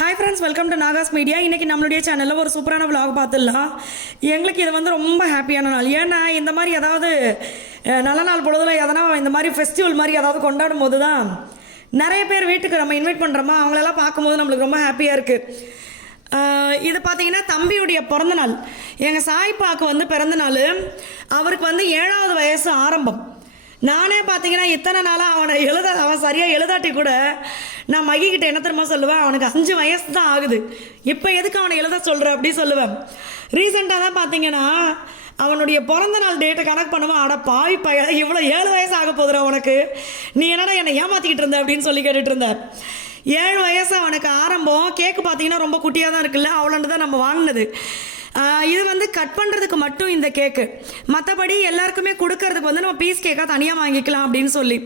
Hi friends, welcome to Nahash media. இன்றைக்கி நம்மளுடைய சேனலில் ஒரு சூப்பரான விலாக் பார்த்துடலாம். எங்களுக்கு இது வந்து ரொம்ப ஹாப்பியான நாள். ஏன்னா இந்த மாதிரி ஏதாவது நல்ல நாள் பொழுதுல எதனா இந்த மாதிரி ஃபெஸ்டிவல் மாதிரி ஏதாவது கொண்டாடும் போது தான் நிறைய பேர் வீட்டுக்கு நம்ம இன்வைட் பண்ணுறோமா, அவங்களெல்லாம் பார்க்கும்போது நம்மளுக்கு ரொம்ப ஹாப்பியாக இருக்குது. இது பார்த்தீங்கன்னா தம்பியுடைய பிறந்த நாள். எங்கள் சாய்ப்பாக்கு வந்து பிறந்த நாள். அவருக்கு வந்து 7வது வயசு ஆரம்பம். நானே பார்த்தீங்கன்னா இத்தனை நாளாக அவன் சரியாக எழுதாட்டி கூட நான் மகிக்கிட்ட என்ன தெரியுமா சொல்லுவேன், அவனுக்கு 5 வயசு தான் ஆகுது, இப்போ எதுக்கு அவனை எழுத சொல்கிற அப்படி சொல்லுவேன். ரீசெண்டாக தான் பார்த்தீங்கன்னா அவனுடைய பிறந்த நாள் டேட்டை கணக்கு பண்ணுவான். அட பாவி பைய, இவ்வளோ 7 வயசு ஆக போதுற உனக்கு, நீ என்னடா என்னை ஏமாற்றிக்கிட்டு இருந்த அப்படின்னு சொல்லி கேட்டுட்டு இருந்தேன். 7 வயசு அவனுக்கு ஆரம்பம். கேக்கு பார்த்தீங்கன்னா ரொம்ப குட்டியாக தான் இருக்குல்ல, அவ்வளோன்னு தான் நம்ம வாங்கினது. இது வந்து கட் பண்ணுறதுக்கு மட்டும் இந்த கேக்கு, மற்றபடி எல்லாருக்குமே கொடுக்கறதுக்கு வந்து நம்ம பீஸ் கேக்காக தனியாக வாங்கிக்கலாம் அப்படின்னு சொல்லி.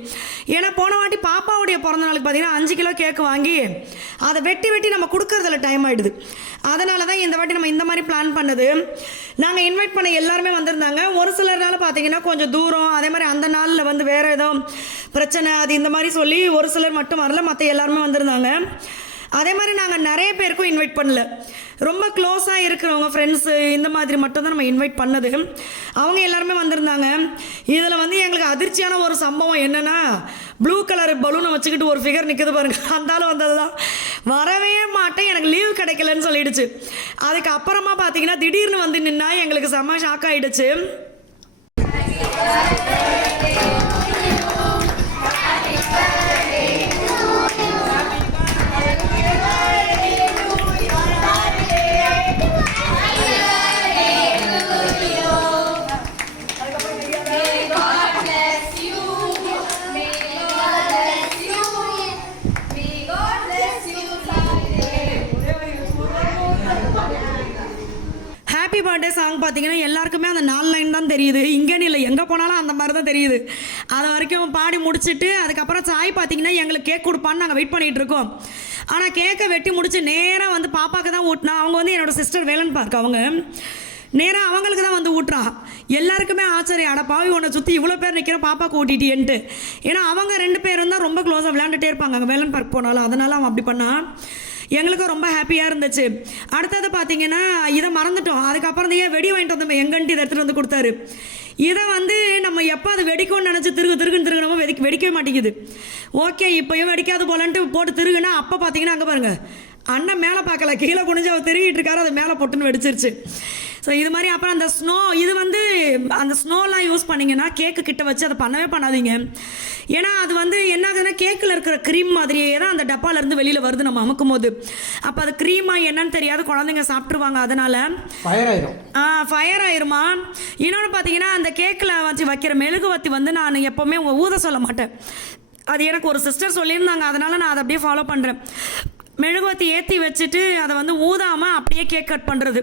ஏன்னா போன வாட்டி பாப்பாவுடைய பிறந்த நாளுக்கு பார்த்தீங்கன்னா 5 கிலோ கேக்கு வாங்கி அதை வெட்டி நம்ம கொடுக்கறதுல டைம் ஆகிடுது. அதனால தான் இந்த வாட்டி நம்ம இந்த மாதிரி பிளான் பண்ணது. நாங்கள் இன்வைட் பண்ண எல்லாருமே வந்திருந்தாங்க. ஒரு சிலர்னால பார்த்தீங்கன்னா கொஞ்சம் தூரம், அதே மாதிரி அந்த நாளில் வந்து வேறு ஏதோ பிரச்சனை அது இந்த மாதிரி சொல்லி ஒரு சிலர் மட்டும் வரல, மற்ற எல்லாருமே வந்திருந்தாங்க. அதே மாதிரி நாங்கள் நிறைய பேருக்கும் இன்வைட் பண்ணல, ரொம்ப க்ளோஸாக இருக்கிறவங்க ஃப்ரெண்ட்ஸு இந்த மாதிரி மட்டும் தான் நம்ம இன்வைட் பண்ணது. அவங்க எல்லாருமே வந்திருந்தாங்க. இதில் வந்து எங்களுக்கு அதிர்ச்சியான ஒரு சம்பவம் என்னென்னா, ப்ளூ கலர் பலூனை வச்சுக்கிட்டு ஒரு ஃபிகர் நிற்குது பாருங்க, அந்தாலும் வந்தது தான். வரவே மாட்டேன், எனக்கு லீவ் கிடைக்கலன்னு சொல்லிடுச்சு. அதுக்கு அப்புறமா பார்த்தீங்கன்னா திடீர்னு வந்து நின்னா எங்களுக்கு செம்ம ஷாக் ஆகிடுச்சு. ஹாப்பி பர்த்டே சாங் பார்த்தீங்கன்னா எல்லாருக்குமே அந்த 4 லைன் தான் தெரியுது. இங்கேன்னு இல்லை, எங்கே போனாலும் அந்த மாதிரி தான் தெரியுது. அது வரைக்கும் பாடி முடிச்சுட்டு அதுக்கப்புறம் சாய் பார்த்தீங்கன்னா எங்களுக்கு கேக் கொடுப்பான்னு நாங்கள் வெயிட் பண்ணிகிட்டு இருக்கோம். ஆனால் கேக்கை வெட்டி முடிச்சு நேராக வந்து பாப்பாவுக்கு தான் ஊட்டினா. அவங்க வந்து என்னோடய சிஸ்டர் வேலன் பார்க்க, அவங்க நேராக அவங்களுக்கு தான் வந்து ஊட்டுறான். எல்லாருக்குமே ஆச்சரியம், அட பாவி உன்னை சுற்றி இவ்வளோ பேர் நிற்கிற பாப்பாவுக்கு ஊட்டிட்டின்ட்டு. ஏன்னா அவங்க 2 பேரும் தான் ரொம்ப க்ளோஸாக விளையாண்டுட்டே இருப்பாங்க அங்கே வேலன் பார்க் போனாலும். அதனால அவன் அப்படி பண்ணான். எங்களுக்கும் ரொம்ப ஹாப்பியாக இருந்துச்சு. அடுத்தது பார்த்தீங்கன்னா இதை மறந்துட்டோம். அதுக்கப்புறம் தான் வெடி வாங்கிட்டு வந்தோம், எங்கன்ட்டு இதை எடுத்துகிட்டு வந்து கொடுத்தாரு. இதை வந்து நம்ம எப்போ அதை வெடிக்கும்னு நினச்சி திருகுனமோ வெடிக்கவே மாட்டேங்குது. ஓகே இப்போயும் வெடிக்காது போலன்ட்டு போட்டு திருகுனா, அப்போ பார்த்தீங்கன்னா அங்கே பாருங்கள், அண்ணன் மேலே பார்க்கல, கீழே குனிஞ்சு அவர் திருகிட்டு இருக்காரு, அது மேலே பொட்டுன்னு வெடிச்சிருச்சு. ஸோ இது மாதிரி. அப்புறம் அந்த ஸ்னோ, இது வந்து அந்த ஸ்னோலாம் யூஸ் பண்ணிங்கன்னா கேக்கு கிட்ட வச்சு அதை பண்ணவே பண்ணாதீங்க. ஏன்னா அது வந்து என்னாகுதுன்னா கேக்கில் இருக்கிற க்ரீம் மாதிரியே தான் அந்த டப்பாலேருந்து வெளியில் வருது நம்ம அமுக்கும் போது. அப்போ அது க்ரீமாக என்னன்னு தெரியாது, குழந்தைங்க சாப்பிட்ருவாங்க. அதனால் ஃபயர் ஆயிருமா. இன்னொன்று பார்த்தீங்கன்னா அந்த கேக்கில் வச்சு வைக்கிற மெழுகுவத்தி வந்து நான் எப்போவுமே ஊத சொல்ல மாட்டேன். அது எனக்கு ஒரு சிஸ்டர் சொல்லியிருந்தாங்க, அதனால் நான் அதை அப்படியே ஃபாலோ பண்ணுறேன். மெழுகுவத்தி ஏற்றி வச்சுட்டு அதை வந்து ஊதாமல் அப்படியே கேக் கட் பண்ணுறது.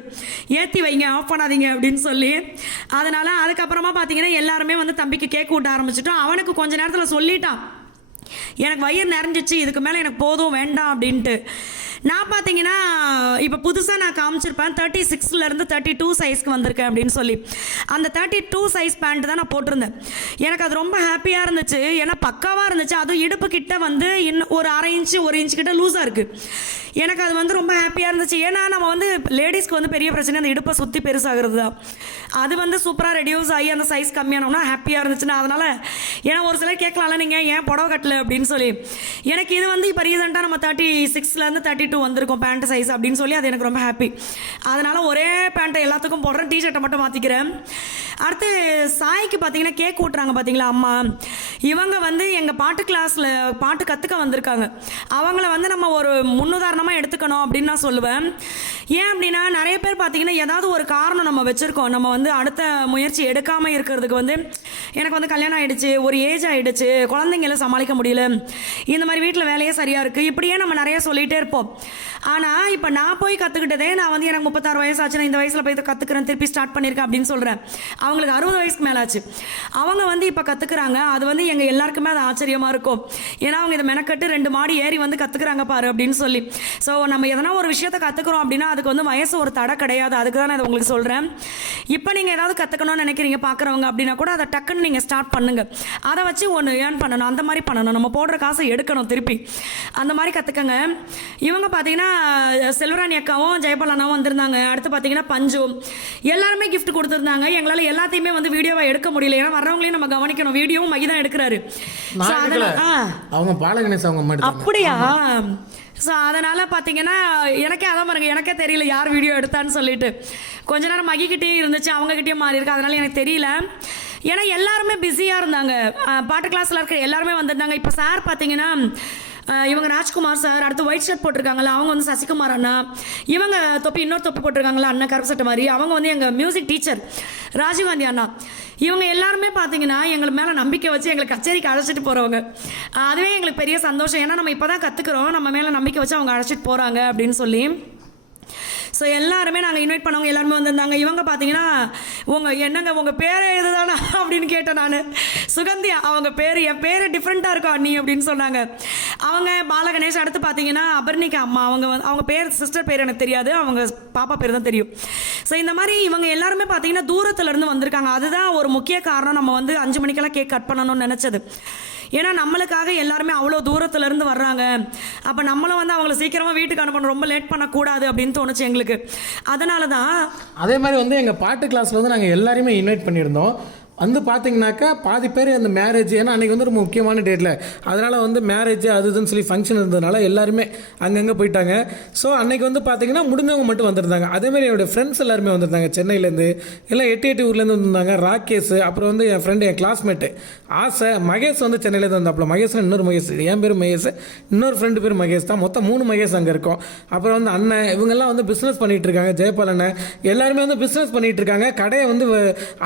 ஏற்றி வைங்க, ஆஃப் பண்ணாதீங்க அப்படின்னு சொல்லி. அதனால் அதுக்கப்புறமா பார்த்தீங்கன்னா எல்லாருமே வந்து தம்பிக்கு கேக் ஊட்ட ஆரம்பிச்சிட்டோம். அவனுக்கு கொஞ்ச நேரத்தில் சொல்லிட்டான், எனக்கு வயிறு நிறைஞ்சிச்சு, இதுக்கு மேலே எனக்கு போதும் வேண்டாம் அப்படின்ட்டு. நான் பார்த்தீங்கன்னா இப்போ புதுசாக நான் காமிச்சிருப்பேன் 36லேருந்து 32 சைஸ்க்கு வந்திருக்கேன் அப்படின்னு சொல்லி. அந்த 32 சைஸ் பேண்ட் தான் நான் போட்டிருந்தேன். எனக்கு அது ரொம்ப ஹாப்பியாக இருந்துச்சு. ஏன்னா பக்காவாக இருந்துச்சு. அதுவும் இடுப்பு கிட்ட வந்து இன்னும் ஒரு 1/2 இன்ச்சு 1 இன்ச்சு கிட்ட லூஸாக இருக்குது. எனக்கு அது வந்து ரொம்ப ஹாப்பியாக இருந்துச்சு. ஏன்னா நம்ம வந்து லேடிஸ்க்கு வந்து பெரிய பிரச்சனை அந்த இடுப்பை சுற்றி பெருசாகிறது தான். அது வந்து சூப்பராக ரெடியூஸ் ஆகி அந்த சைஸ் கம்மியானோன்னா ஹாப்பியாக இருந்துச்சுன்னா. அதனால் ஏன்னா ஒரு சிலர் கேட்கலாம்ல, நீங்கள் ஏன் புடவை கட்டல அப்படின்னு சொல்லி. எனக்கு இது வந்து இப்போ ரீசெண்டாக நம்ம 36லேருந்து 32 வந்திருக்கோம் பேண்ட் சைஸ் அப்படின்னு சொல்லி, அது எனக்கு ரொம்ப ஹாப்பி. அதனால் ஒரே பேண்ட்டை எல்லாத்துக்கும் போடுறேன், டிஷர்ட்டை மட்டும் மாற்றிக்கிறேன். அடுத்து சாய்க்கு பார்த்தீங்கன்னா கேக் ஊட்டுறாங்க பார்த்தீங்களா அம்மா. இவங்க வந்து எங்கள் பாட்டு கிளாஸில் பாட்டு கற்றுக்க வந்திருக்காங்க. அவங்கள வந்து நம்ம ஒரு முன்னுதாரணமாக எடுத்துக்கணும் அப்படின்னு நான் சொல்லுவேன். ஏன் அப்படின்னா நிறைய பேர் பார்த்தீங்கன்னா ஏதாவது ஒரு காரணம் நம்ம வச்சுருக்கோம், நம்ம வந்து அடுத்த முயற்சி எடுக்காமல் இருக்கிறதுக்கு. வந்து எனக்கு வந்து கல்யாணம் ஆகிடுச்சு, ஒரு ஏஜ் ஆகிடுச்சு, குழந்தைங்கள சமாளிக்க முடியல, இந்த மாதிரி வீட்டில் வேலையே சரியாக இருக்குது, இப்படியே நம்ம நிறைய சொல்லிகிட்டே இருப்போம். ஆனால் இப்போ நான் போய் கற்றுக்கிட்டதே, நான் வந்து எனக்கு 36 வயசு ஆச்சு, நான் இந்த வயசில் போய் கற்றுக்கிறேன், திருப்பி ஸ்டார்ட் பண்ணியிருக்கேன் அப்படின்னு சொல்கிறேன். அவங்களுக்கு 60 வயசுக்கு மேலே ஆச்சு, அவங்க வந்து இப்போ கற்றுக்குறாங்க. அது வந்து எங்கள் எல்லாருக்குமே அது ஆச்சரியமாக இருக்கும். ஏன்னா அவங்க இதை மெனக்கட்டு 2 மாடி ஏறி வந்து கற்றுக்குறாங்க பாரு அப்படின்னு சொல்லி. ஸோ நம்ம எதனா ஒரு விஷயத்தை கற்றுக்குறோம் அப்படின்னா அதுக்கு வந்து வயசு ஒரு தடை கிடையாது. அதுக்கு தான் நான் இதை உங்களுக்கு சொல்கிறேன். இப்போ நீங்கள் ஏதாவது கற்றுக்கணும்னு நினைக்கிறீங்க பார்க்குறவங்க அப்படின்னா கூட அதை டக்குன்னு நீங்கள் ஸ்டார்ட் பண்ணுங்கள். அதை வச்சு ஒன்று ஏர்ன் பண்ணணும், அந்த மாதிரி பண்ணணும், நம்ம போடுற காசை எடுக்கணும் திருப்பி, அந்த மாதிரி கற்றுக்கங்க. இவங்க பார்த்தீங்கன்னா செல்வராணி அக்காவும் ஜெயபால் அண்ணாவும் வந்திருந்தாங்க. அடுத்து பார்த்தீங்கன்னா பஞ்சு எல்லாருமே கிஃப்ட் கொடுத்துருந்தாங்க. எங்களால் எல்லாத்தையுமே வந்து வீடியோவை எடுக்க முடியல, ஏன்னா வர்றவங்களையும் நம்ம கவனிக்கணும். வீடியோவும் மகி தான் எடுக்கிறாரு. அவங்க பாலகணேஷ் அவங்க அப்படியா? ஸோ அதனால் பார்த்தீங்கன்னா எனக்கே அதான் பாருங்க, எனக்கே தெரியல யார் வீடியோ எடுத்தான்னு சொல்லிட்டு. கொஞ்ச நேரம் மகிக்கிட்டே இருந்துச்சு, அவங்ககிட்டயும் மாறி இருக்கு, அதனால் எனக்கு தெரியல. ஏன்னா எல்லாருமே பிஸியாக இருந்தாங்க. பாட்டு கிளாஸில் இருக்கிற எல்லாருமே வந்திருந்தாங்க. இப்போ சார் பார்த்தீங்கன்னா இவங்க ராஜ்குமார் சார், அடுத்து ஒயிட் ஷர்ட் போட்டிருக்காங்களா அவங்க வந்து சசிகுமார் அண்ணா, இவங்க தொப்பி இன்னொரு தொப்பி போட்டிருக்காங்களா அண்ணா கருப்பு சட்டை மாதிரி, அவங்க வந்து எங்கள் மியூசிக் டீச்சர் ராஜீவ்காந்தி அண்ணா. இவங்க எல்லாருமே பார்த்தீங்கன்னா எங்களுக்கு மேலே நம்பிக்கை வச்சு எங்களை கச்சேரிக்கு அழைச்சிட்டு போகிறவங்க. அதுவே எங்களுக்கு பெரிய சந்தோஷம். ஏன்னா நம்ம இப்போ தான் கற்றுக்குறோம், நம்ம மேலே நம்பிக்கை வச்சு அவங்க அழைச்சிட்டு போகிறாங்க அப்படின்னு சொல்லி. ஸோ எல்லாருமே நாங்கள் இன்வைட் பண்ணவங்க எல்லாருமே வந்திருந்தாங்க. இவங்க பார்த்தீங்கன்னா என்னங்க உங்கள் பேர் எழுதுதானா அப்படின்னு கேட்டேன் நான். சுகந்தி அவங்க பேர், என் பேர் டிஃப்ரெண்ட்டாக இருக்கும் அண்ணி அப்படின்னு சொன்னாங்க. அவங்க பாலகணேஷ். அடுத்து பார்த்தீங்கன்னா அபர்ணிகா அம்மா, அவங்க பேர் சிஸ்டர் பேர் எனக்கு தெரியாது, அவங்க பாப்பா பேர் தான் தெரியும். ஸோ இந்த மாதிரி இவங்க எல்லாருமே பார்த்தீங்கன்னா தூரத்துலேருந்து வந்திருக்காங்க. அதுதான் ஒரு முக்கிய காரணம் நம்ம வந்து 5 மணிக்கெல்லாம் கேக் கட் பண்ணணும்னு நினச்சது. ஏன்னா நம்மளுக்காக எல்லாருமே அவ்வளோ தூரத்துலேருந்து வர்றாங்க. அப்போ நம்மளும் வந்து அவங்கள சீக்கிரமாக வீட்டுக்கு அனுப்பணும், ரொம்ப லேட் பண்ணக்கூடாது அப்படின்னு தோணுச்சு எங்களுக்கு. அதனால தான் அதே மாதிரி வந்து எங்கள் பாட்டு கிளாஸில் வந்து நாங்கள் எல்லாரையுமே இன்வைட் பண்ணியிருந்தோம். வந்து பார்த்தீங்கன்னாக்கா பாதி பேர் அந்த மேரேஜ், ஏன்னா அன்றைக்கி வந்து ரொம்ப முக்கியமான டேட்டில், அதனால் வந்து மேரேஜ் அதுன்னு சொல்லி ஃபங்க்ஷன் இருந்ததுனால எல்லாருமே அங்கங்கே போயிட்டாங்க. ஸோ அன்றைக்கி வந்து பார்த்தீங்கன்னா முடிஞ்சவங்க மட்டும் வந்திருந்தாங்க. அதேமாதிரி என்னுடைய ஃப்ரெண்ட்ஸ் எல்லாருமே வந்திருந்தாங்க. சென்னையிலேருந்து எல்லாம் 8 ஊர்லேருந்து வந்திருந்தாங்க. ராகேஷ், அப்புறம் வந்து என் ஃப்ரெண்டு, என் கிளாஸ்மேட்டு ஆசை, மகேஷ் வந்து சென்னையிலேருந்து வந்தாப்புல. மகேஷ் இன்னொரு மகேஷ், என் பேர் மகேஷ், இன்னொரு ஃப்ரெண்டு பேர் மகேஷ் தான். மொத்தம் 3 மகேஷ் அங்கே இருக்கோம். அப்புறம் வந்து அண்ணன், இவங்கெல்லாம் வந்து பிஸ்னஸ் பண்ணிகிட்டு இருக்காங்க. ஜெயபால் அண்ணன் எல்லாருமே வந்து பிஸ்னஸ் பண்ணிகிட்டு இருக்காங்க. கடையை வந்து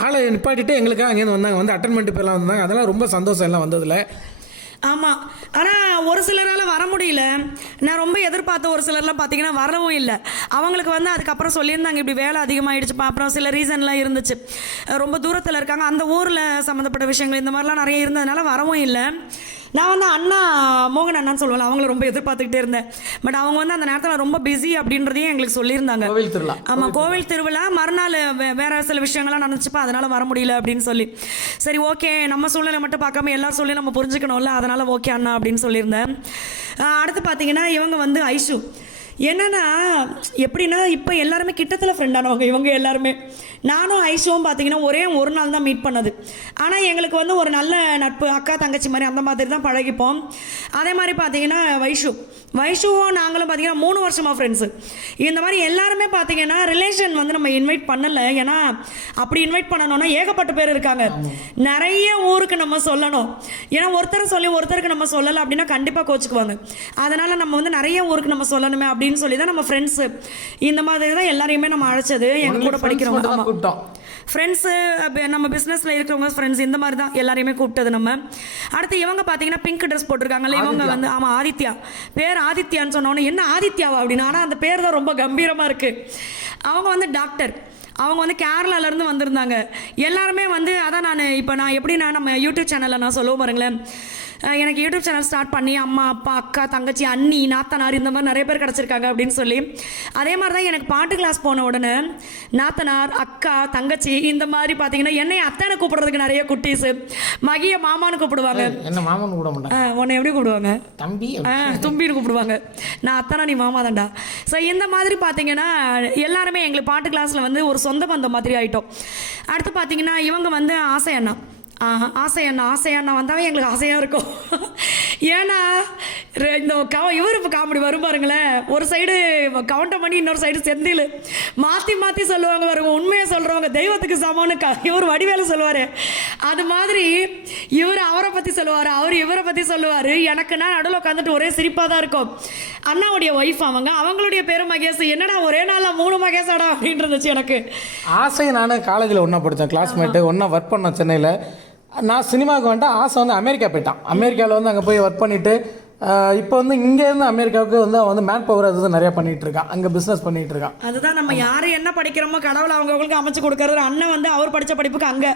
ஆளை நிப்பாட்டிட்டு எங்களுக்கு அங்கேருந்து வந்தாங்க, வந்து அட்டன் பண்ணிட்டு போயெல்லாம் வந்தாங்க. அதெல்லாம் ரொம்ப சந்தோஷம் எல்லாம் வந்ததில்லை. ஆமாம். ஆனால் ஒரு சிலரால் வர முடியல. நான் ரொம்ப எதிர்பார்த்த ஒரு சிலர்லாம் பார்த்தீங்கன்னா வரவும் இல்லை. அவங்களுக்கு வந்து அதுக்கப்புறம் சொல்லியிருந்தாங்க இப்படி வேலை அதிகமாகிடுச்சுப்பா, அப்புறம் சில ரீசன்லாம் இருந்துச்சு, ரொம்ப தூரத்தில் இருக்காங்க, அந்த ஊரில் சம்மந்தப்பட்ட விஷயங்கள் இந்த மாதிரிலாம் நிறைய இருந்ததுனால வரவும் இல்லை. நான் வந்து அண்ணா மோகன் அண்ணான்னு சொல்லுவேன், அவங்கள ரொம்ப எதிர்பார்த்துக்கிட்டே இருந்தேன். பட் அவங்க வந்து அந்த நேரத்தில் ரொம்ப பிஸி அப்படின்றதையும் எங்களுக்கு சொல்லியிருந்தாங்க. கோவில் திருவிழா. ஆமாம், கோவில் திருவிழா மறுநாள் வேறு சில விஷயங்கள்லாம் நடந்துச்சுப்பா, அதனால் வர முடியல அப்படின்னு சொல்லி. சரி ஓகே, நம்ம சூழ்நிலை மட்டும் பார்க்காம எல்லாரும் சொல்லி நம்ம புரிஞ்சுக்கணும்ல, அதனால் ஓகே அண்ணா அப்படின்னு சொல்லியிருந்தேன். அடுத்து பார்த்தீங்கன்னா இவங்க வந்து ஐஷு. என்னென்னா எப்படின்னா இப்போ எல்லாருமே கிட்டத்தில் ஃப்ரெண்டானவங்க இவங்க எல்லாருமே. நானும் ஐஷுவும் பார்த்தீங்கன்னா ஒரே ஒரு நாள் தான் மீட் பண்ணது. ஆனால் எங்களுக்கு வந்து ஒரு நல்ல நட்பு, அக்கா தங்கச்சி மாதிரி அந்த மாதிரி தான் பழகிப்போம். அதே மாதிரி பார்த்தீங்கன்னா வைஷுவும் நாங்களும் பார்த்தீங்கன்னா 3 வருஷமாக ஃப்ரெண்ட்ஸு. இந்த மாதிரி எல்லாருமே பார்த்தீங்கன்னா ரிலேஷன் வந்து நம்ம இன்வைட் பண்ணலை. ஏன்னா அப்படி இன்வைட் பண்ணணும்னா ஏகப்பட்ட பேர் இருக்காங்க, நிறைய ஊருக்கு நம்ம சொல்லணும். ஏன்னா ஒருத்தரை சொல்லி ஒருத்தருக்கு நம்ம சொல்லலை அப்படின்னா கண்டிப்பாக கோச்சுக்குவாங்க. அதனால் நம்ம வந்து நிறைய ஊருக்கு நம்ம சொல்லணுமே அப்படின்னு சொல்லி தான் நம்ம ஃப்ரெண்ட்ஸு இந்த மாதிரி தான் எல்லாரையுமே நம்ம அழைச்சது. எங்கள் கூட படிக்கிறவங்க ஃப்ரெண்ட்ஸு, நம்ம பிஸ்னஸில் இருக்கிறவங்க ஃப்ரெண்ட்ஸ், இந்த மாதிரி தான் எல்லாரையுமே கூப்பிட்டது நம்ம. அடுத்து இவங்க பார்த்தீங்கன்னா பிங்க் ட்ரெஸ் போட்டிருக்காங்கல்ல, இவங்க வந்து ஆமாம் ஆதித்யா, பேர் ஆதித்யான்னு சொன்னோன்னே என்ன ஆதித்யாவா அப்படின்னு. ஆனால் அந்த பேர் தான் ரொம்ப கம்பீரமாக இருக்குது. அவங்க வந்து டாக்டர், அவங்க வந்து கேரளாலேருந்து வந்திருந்தாங்க. எல்லாருமே வந்து அதான் நான் எப்படின்னா நம்ம யூடியூப் சேனலில் நான் சொல்லுவோம் பாருங்களேன், எனக்கு யூடியூப் சேனல் ஸ்டார்ட் பண்ணி அம்மா அப்பா அக்கா தங்கச்சி அண்ணி நாத்தனார் இந்த மாதிரி நிறைய பேர் கிடச்சிருக்காங்க அப்படின்னு சொல்லி. அதே மாதிரி தான் எனக்கு பாட்டு கிளாஸ் போன உடனே நாத்தனார் அக்கா தங்கச்சி இந்த மாதிரி பார்த்தீங்கன்னா என்னை அத்தனை கூப்பிடுறதுக்கு நிறைய குட்டீஸு, மகிய மாமான்னு கூப்பிடுவாங்க. என்ன மாமான்னு கூப்பிட மாட்டாங்க, உன்னை எப்படி கூப்பிடுவாங்க? தம்பி, தும்பின்னு கூப்பிடுவாங்க. நான் அத்தனை நீ மாமா தான்டா. ஸோ இந்த மாதிரி பார்த்தீங்கன்னா எல்லாருமே எங்களுக்கு பாட்டு கிளாஸில் வந்து ஒரு சொந்த பந்தம் மாதிரி ஆகிட்டோம். அடுத்து பார்த்தீங்கன்னா இவங்க வந்து ஆசை அண்ணா வந்தாவே எங்களுக்கு ஆசையாக இருக்கும். ஏன்னா இந்த இவர் இப்போ காமெடி வரும் பாருங்களேன், ஒரு சைடு கவுண்டர் பண்ணி இன்னொரு சைடு செந்தில் மாற்றி சொல்லுவாங்க பாருங்க, உண்மையை சொல்கிறவங்க தெய்வத்துக்கு சமம்னு இவர் வடிவேலு சொல்லுவார். அது மாதிரி இவர் அவரை பற்றி சொல்லுவார், அவர் இவரை பற்றி சொல்லுவார். எனக்கு நான் நடுவில் உட்காந்துட்டு ஒரே சிரிப்பாக தான் இருக்கும். அண்ணாவுடைய ஒய்ஃப் அவங்களுடைய பேரும் மகேஷ். என்னடா ஒரே நாளில் 3 மகேஷாடா அப்படின்னு இருந்துச்சு எனக்கு. ஆசை நானும் காலேஜில் ஒன்றா படித்தேன், கிளாஸ்மேட்டு ஒன்றா ஒர்க் பண்ணோம் சென்னையில். நான் சினிமாவுக்கு வந்துட்டு ஆசை வந்து அமெரிக்கா போயிட்டான். அமெரிக்காவில் வந்து அங்கே போய் ஒர்க் பண்ணிவிட்டு இப்போ வந்து இங்கேருந்து அமெரிக்காவுக்கு வந்து அவன் வந்து மேன் பவர் அது நிறையா பண்ணிகிட்டு இருக்கான், அங்கே பிஸ்னஸ் பண்ணிகிட்டு இருக்கான். அதுதான் நம்ம யார் என்ன படிக்கிறோமோ கடவுளை அவங்களுக்கு அமைச்சு கொடுக்கறது. அண்ணன் வந்து அவர் படித்த படிப்புக்கு அங்கே,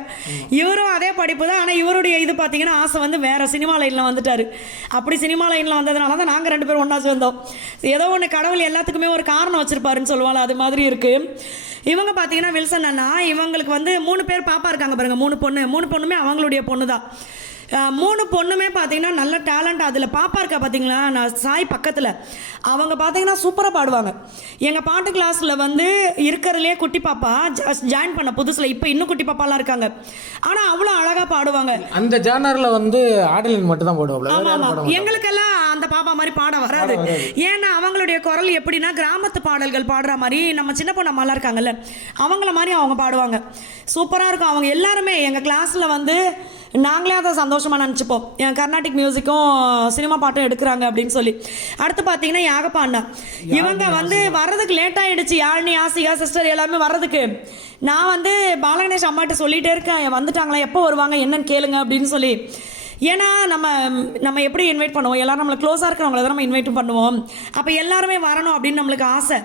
இவரும் அதே படிப்பு தான். ஆனால் இவருடைய இது பார்த்தீங்கன்னா ஆசை வந்து வேறு சினிமா லைனில் வந்துட்டார். அப்படி சினிமா லைனில் வந்ததுனால தான் நாங்கள் 2 பேரும் ஒன்றா சேர்ந்தோம். ஏதோ ஒன்று கடவுள் எல்லாத்துக்குமே ஒரு காரணம் வச்சுருப்பாருன்னு சொல்லுவாள், அது மாதிரி இருக்குது. இவங்க பார்த்தீங்கன்னா வில்சன் அண்ணா, இவங்களுக்கு வந்து 3 பேர் பாப்பா இருக்காங்க பாருங்கள், 3 பொண்ணுமே அவங்களுடைய பொண்ணு தான். 3 பொண்ணுமே பார்த்தீங்கன்னா நல்ல டேலண்ட். அதில் பாப்பா இருக்கா பார்த்தீங்களா, நான் சாய் பக்கத்தில், அவங்க பார்த்தீங்கன்னா சூப்பராக பாடுவாங்க. எங்கள் பாட்டு கிளாஸில் வந்து இருக்கிறதுலே குட்டி பாப்பா ஜாயின் பண்ண புதுசில், இப்போ இன்னும் குட்டி பாப்பாலாம் இருக்காங்க. ஆனால் அவ்வளோ அழகாக பாடுவாங்க. அந்த ஜானரில் வந்து ஆடலின் மட்டும் தான் பாடுவாங்க. ஆமாம் ஆமாம், எங்களுக்கெல்லாம் அந்த பாப்பா மாதிரி பாட வராது. ஏன்னா அவங்களுடைய குரல் எப்படின்னா கிராமத்து பாடல்கள் பாடுற மாதிரி, நம்ம சின்ன பொண்ணு அம்மாலாம் இருக்காங்கல்ல அவங்கள மாதிரி அவங்க பாடுவாங்க. சூப்பராக இருக்கும். அவங்க எல்லாருமே எங்கள் கிளாஸில் வந்து நாங்களே அதை சந்தோஷமாக நினச்சிப்போம், என் கர்நாடிக் மியூசிக்கும் சினிமா பாட்டும் எடுக்கிறாங்க அப்படின்னு சொல்லி. அடுத்து பார்த்தீங்கன்னா யாகப்பா அண்ணா, இவங்க வந்து வர்றதுக்கு லேட் ஆகிடுச்சு. யாழினி, ஆசிகா சிஸ்டர் எல்லாமே வர்றதுக்கு. நான் வந்து பாலகணேஷ் அம்மாட்ட சொல்லிகிட்டே இருக்கேன், வந்துட்டாங்களா, எப்போ வருவாங்க என்னன்னு கேளுங்க அப்படின்னு சொல்லி. ஏன்னா நம்ம எப்படி இன்வைட் பண்ணுவோம், எல்லோரும் நம்மளை க்ளோஸாக இருக்கிறவங்கள தான் நம்ம இன்வைட்டும் பண்ணுவோம். அப்போ எல்லாருமே வரணும் அப்படின்னு நம்மளுக்கு ஆசை.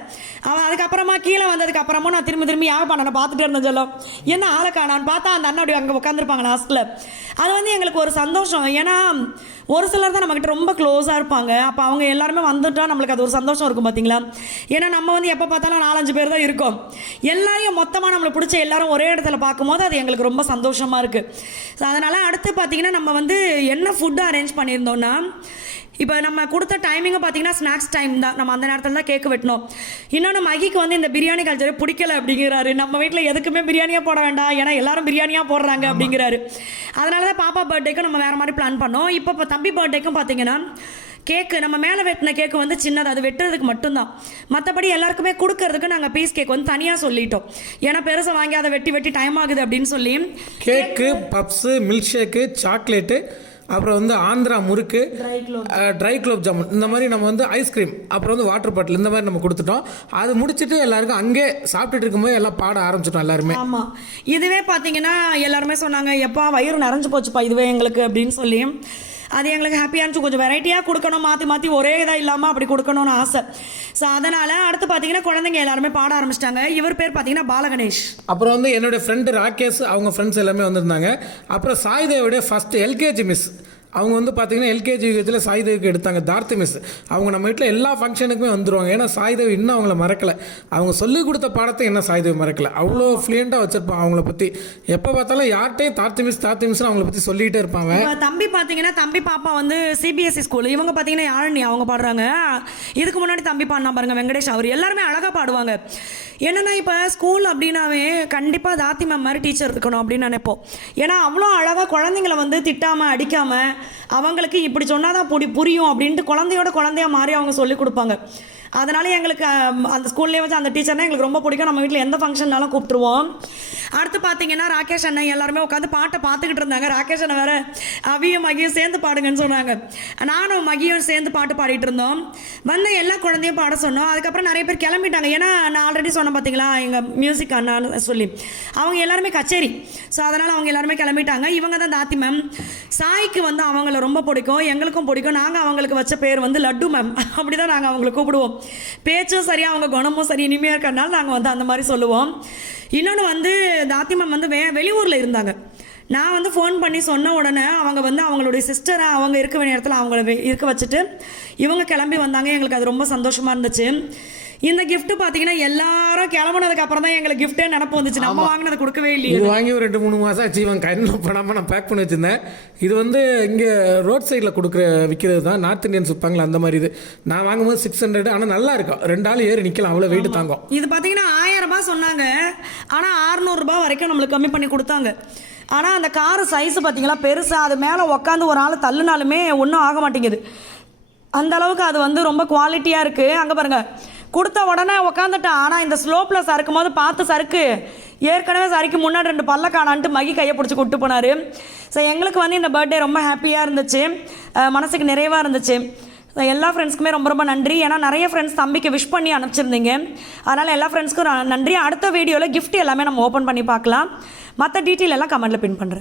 அவன் அதுக்கப்புறமா கீழே வந்ததுக்கப்புறமும் நான் திரும்பி யாகப்பாண்ணனை பார்த்துட்டே இருந்தேன். சொல்லும் என்ன ஆளை காணான்னு பார்த்தா அந்த அண்ணன் அப்படி அங்கே உட்காந்துருப்பாங்க லாஸ்ட்டில். அது வந்து எங்களுக்கு ஒரு சந்தோஷம். ஏன்னா ஒரு சிலர் தான் நம்மக்கிட்ட ரொம்ப க்ளோஸாக இருப்பாங்க. அப்போ அவங்க எல்லாருமே வந்துட்டால் நம்மளுக்கு அது ஒரு சந்தோஷம் இருக்கும் பார்த்தீங்களா. ஏன்னா நம்ம வந்து எப்போ பார்த்தாலும் 4-5 பேர் தான் இருக்கோம். எல்லாரையும் மொத்தமாக நம்மளை பிடிச்ச எல்லாரும் ஒரே இடத்துல பார்க்கும்போது அது எங்களுக்கு ரொம்ப சந்தோஷமாக இருக்குது. ஸோ அதனால் அடுத்து பார்த்திங்கன்னா நம்ம வந்து என்ன ஃபுட்டு அரேஞ்ச் பண்ணியிருந்தோன்னா, இப்போ நம்ம கொடுத்த டைமிங்கை பார்த்தீங்கன்னா ஸ்நாக்ஸ் டைம் தான். நம்ம அந்த நேரத்தில் தான் கேக்கு வெட்டணும். இன்னொன்று மகிக்கு வந்து இந்த பிரியாணி கல்ச்சர் பிடிக்கல அப்படிங்கிறாரு. நம்ம வீட்டில் எதுக்குமே பிரியாணியாக போட வேண்டாம், ஏன்னா எல்லாரும் பிரியாணியாக போடுறாங்க அப்படிங்கிறாரு. அதனால தான் பாப்பா பர்த்டேக்கும் நம்ம வேறு மாதிரி பிளான் பண்ணோம். இப்போ தம்பி பர்த்டேக்கும் பார்த்தீங்கன்னா கேக்கு நம்ம மேலே வெட்டின கேக்கு வந்து சின்னது, அது வெட்டுறதுக்கு மட்டும்தான். மற்றபடி எல்லாருக்குமே கொடுக்கறதுக்கு நாங்கள் பீஸ் கேக் வந்து தனியாக சொல்லிட்டோம். ஏன்னா பெருசை வாங்கி அதை வெட்டி டைம் ஆகுது அப்படின்னு சொல்லி. கேக்கு, பப்ஸு, மில்க் ஷேக்கு, சாக்லேட்டு, அப்புறம் வந்து ஆந்திரா முறுக்கு, ட்ரை குலோப் ஜாமுன், இந்த மாதிரி நம்ம வந்து ஐஸ்கிரீம், அப்புறம் வந்து வாட்டர் பாட்டில், இந்த மாதிரி நம்ம கொடுத்துட்டோம். அது முடிச்சுட்டு எல்லாருக்கும் அங்கே சாப்பிட்டுட்டு இருக்கும்போது எல்லாம் பாட ஆரம்பிச்சிட்டோம் எல்லாருமே. ஆமாம், இதுவே பார்த்தீங்கன்னா எல்லாருமே சொன்னாங்க, எப்பா வயிறு நிறைஞ்சு போச்சுப்பா இதுவே எங்களுக்கு அப்படின்னு சொல்லி. அது எங்களுக்கு ஹாப்பியாக இருந்துச்சு. கொஞ்சம் வெரைட்டியாக கொடுக்கணும், மாற்றி ஒரே இதாக இல்லாமல் அப்படி கொடுக்கணும்னு ஆசை. ஸோ அதனால் அடுத்து பார்த்தீங்கன்னா குழந்தைங்க எல்லாருமே பாட ஆரம்பிச்சிட்டாங்க. இவர் பேர் பார்த்தீங்கன்னா பாலகணேஷ். அப்புறம் வந்து என்னுடைய ஃப்ரெண்டு ராகேஷ், அவங்க ஃப்ரெண்ட்ஸ் எல்லாமே வந்திருந்தாங்க. அப்புறம் சாய்தேவுடைய ஃபஸ்ட்டு எல்கேஜி மிஸ், அவங்க வந்து பார்த்தீங்கன்னா எல்கேஜி யூகேஜில் சாய்தேவுக்கு எடுத்தாங்க தார்த்தி மிஸ். அவங்க நம்ம வீட்டில் எல்லா ஃபங்க்ஷனுக்குமே வந்துடுவாங்க. ஏன்னா சாய்தேவ் இன்னும் அவங்கள மறக்கலை. அவங்க சொல்லிக் கொடுத்த பாடத்தை என்ன சாய்தேவ் மறக்கலை. அவ்வளோ ஃப்ளூயண்ட்டாக வச்சுருப்பாங்க அவங்கள பற்றி. எப்போ பார்த்தாலும் யார்கிட்டையும் தார்த்தி மிஸ்னு அவங்கள பற்றி சொல்லிகிட்டே இருப்பாங்க. தம்பி பார்த்தீங்கன்னா தம்பி பாப்பா வந்து சிபிஎஸ்சி ஸ்கூல், இவங்க பார்த்தீங்கன்னா யாழினி அவங்க பாடுறாங்க. இதுக்கு முன்னாடி தம்பி பாடினா பாருங்க வெங்கடேஷ், அவர் எல்லாருமே அழகாக பாடுவாங்க. என்னென்னா இப்போ ஸ்கூல் அப்படின்னாவே கண்டிப்பாக தாத்தி மேம் மாதிரி டீச்சர் இருக்கணும் அப்படின்னு நினைப்போம். ஏன்னா அவ்வளோ அழகாக குழந்தைங்களை வந்து திட்டாமல் அடிக்காமல் அவங்களுக்கு இப்படி சொன்னால் தான் புரியும் அப்படின்ட்டு குழந்தையா மாறி அவங்க சொல்லிக் கொடுப்பாங்க. அதனால எங்களுக்கு அந்த ஸ்கூல்லேயே வச்சு அந்த டீச்சர்னால் எங்களுக்கு ரொம்ப பிடிக்கும். நம்ம வீட்டில் எந்த ஃபங்க்ஷன்னாலும் கூப்பிட்டுருவோம். அடுத்து பார்த்தீங்கன்னா ராகேஷ் அண்ணன் எல்லாருமே உட்காந்து பாட்டை பார்த்துக்கிட்டு இருந்தாங்க. ராகேஷ் அண்ணன் வேறு அவியும் மகியும் சேர்ந்து பாடுங்கன்னு சொன்னாங்க. நானும் மகியும் சேர்ந்து பாட்டு பாடிட்டு இருந்தோம். வந்த எல்லா குழந்தையும் பாட சொன்னோம். அதுக்கப்புறம் நிறைய பேர் கிளம்பிட்டாங்க. ஏன்னா நான் ஆல்ரெடி சொன்னேன் பார்த்தீங்களா எங்கள் மியூசிக் அண்ணான்னு சொல்லி, அவங்க எல்லாருமே கச்சேரி. ஸோ அதனால் அவங்க எல்லாருமே கிளம்பிட்டாங்க. இவங்க தான் தாத்தி மேம். சாய்க்கு வந்து அவங்கள ரொம்ப பிடிக்கும், எங்களுக்கும் பிடிக்கும். நாங்கள் அவங்களுக்கு வச்ச பேர் வந்து லட்டு மேம், அப்படி தான் நாங்கள் அவங்களை கூப்பிடுவோம். பேச்சும் சரியாக அவங்க குணமும் சரி இனிமையாக இருக்கிறனால நாங்கள் வந்து அந்த மாதிரி சொல்லுவோம். இன்னொன்று வந்து தாத்தி மேம் வந்து வெளியூரில் இருந்தாங்க. நான் வந்து ஃபோன் பண்ணி சொன்ன உடனே அவங்க வந்து அவங்களுடைய சிஸ்டரை அவங்க இருக்க வேண்டிய இடத்துல அவங்கள இருக்க வச்சுட்டு இவங்க கிளம்பி வந்தாங்க. எங்களுக்கு அது ரொம்ப சந்தோஷமாக இருந்துச்சு. இந்த கிஃப்ட் பார்த்தீங்கன்னா எல்லாரும் கிளம்புனதுக்கு அப்புறம் தான் எங்களுக்கு கிஃப்டே நினப்பு வந்துச்சு. நம்ம வாங்கினது கொடுக்கவே இல்லையே. இது வாங்கி ஒரு 2-3 மாதம் ஆச்சு. இவன் கையில் பண்ணாமல் நான் பேக் பண்ணி வச்சுருந்தேன். இது வந்து இங்கே ரோட் சைடில் விற்கிறது தான், நார்த் இந்தியன்ஸ் விற்பாங்களா அந்த மாதிரி. இது நான் வாங்கும்போது 600, ஆனால் நல்லா இருக்கும். 2 ஆள் ஏறி நிற்கலாம், அவ்வளோ வெயிட் தாங்கும். இது பார்த்தீங்கன்னா 1000 ரூபாய் சொன்னாங்க, ஆனால் 600 ரூபாய் வரைக்கும் நம்மளுக்கு கம்மி பண்ணி கொடுத்தாங்க. ஆனால் அந்த காரு சைஸு பார்த்தீங்களா பெருசாக, அது மேலே உட்காந்து ஒரு ஆள் தள்ளுனாலுமே ஒன்றும் ஆக மாட்டேங்குது. அந்த அளவுக்கு அது வந்து ரொம்ப குவாலிட்டியாக இருக்குது. அங்கே பாருங்கள், கொடுத்த உடனே உக்காந்துட்டான். ஆனால் இந்த ஸ்லோப்பில் சறுக்கும் போது பார்த்து சறுக்கு, ஏற்கனவே சறுக்கு முன்னாடி 2 பல்ல காணான்ட்டு மகி கையை பிடிச்சி கூப்பிட்டு போனார். ஸோ எங்களுக்கு வந்து இந்த பர்த்டே ரொம்ப ஹாப்பியாக இருந்துச்சு, மனசுக்கு நிறைவாக இருந்துச்சு. எல்லா ஃப்ரெண்ட்ஸ்க்குமே ரொம்ப ரொம்ப நன்றி. ஏன்னா நிறைய ஃப்ரெண்ட்ஸ் தம்பிக்கு விஷ் பண்ணி அனுப்பிச்சிருந்தீங்க. அதனால் எல்லா ஃப்ரெண்ட்ஸ்க்கும் நன்றி. அடுத்த வீடியோவில் கிஃப்ட் எல்லாமே நம்ம ஓப்பன் பண்ணி பார்க்கலாம். மற்ற டீட்டெயில் எல்லாம் கமெண்ட்டில் பின் பண்ணுறேன்.